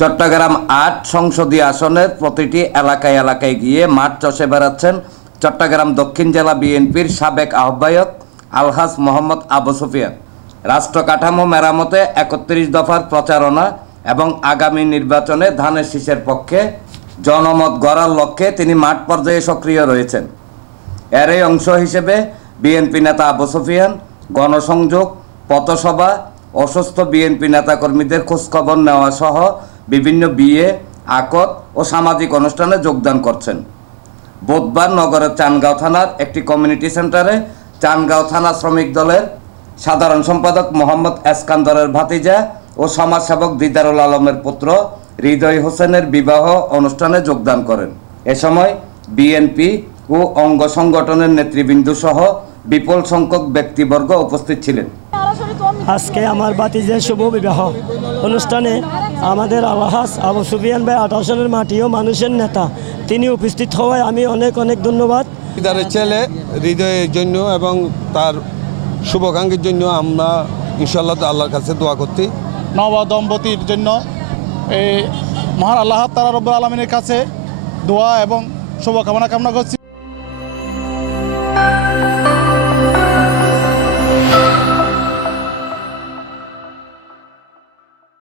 চট্টগ্রাম আট সংসদীয় আসনের প্রতিটি এলাকায় এলাকায় গিয়ে মাঠ চষে বেড়াচ্ছেন চট্টগ্রাম দক্ষিণ জেলা বিএনপির সাবেক আহ্বায়ক আলহাজ মোহাম্মদ আবু সুফিয়ান। রাষ্ট্র কাঠামো মেরামতে একত্রিশ দফার প্রচারণা এবং আগামী নির্বাচনে ধানের শীষের পক্ষে জনমত গড়ার লক্ষ্যে তিনি মাঠ পর্যায়ে সক্রিয় রয়েছেন। এরই অংশ হিসেবে বিএনপি নেতা আবু সুফিয়ান গণসংযোগ, পথসভা, অসুস্থ বিএনপি নেতাকর্মীদের খোঁজখবর নেওয়া সহ বিভিন্ন বিয়ে আকত ও সামাজিক অনুষ্ঠানে যোগদান করছেন। বুধবার নগরের চানগাঁও থানার একটি কমিউনিটি সেন্টারে চানগাঁও থানা শ্রমিক দলের সাধারণ সম্পাদক মোহাম্মদ এসকান্দরের ভাতিজা ও সমাজসেবক দিদারুল আলমের পুত্র হৃদয় হোসেনের বিবাহ অনুষ্ঠানে যোগদান করেন। এ সময় বিএনপি ও অঙ্গ সংগঠনের নেতৃবৃন্দ সহ বিপুল সংখ্যক ব্যক্তিবর্গ উপস্থিত ছিলেন। আজকে আমার বাতিজের শুভ বিবাহ। অনুষ্ঠানে আমাদের আলহাস আবু সুফিয়ান ভাই আঠাশনের মাটি ও মানুষের নেতা। তিনি উপস্থিত হওয়ায় আমি অনেক অনেক ধন্যবাদ। তার ছেলে হৃদয়ের জন্য এবং তার শুভাকাঙ্ক্ষীর জন্য আমরা ইনশাল্লাহ আল্লাহর কাছে দোয়া করতে নব দম্পতির জন্য এই মহান আল্লাহ তালা রব্বুল আলমিনের কাছে দোয়া এবং শুভকামনা কামনা করছি।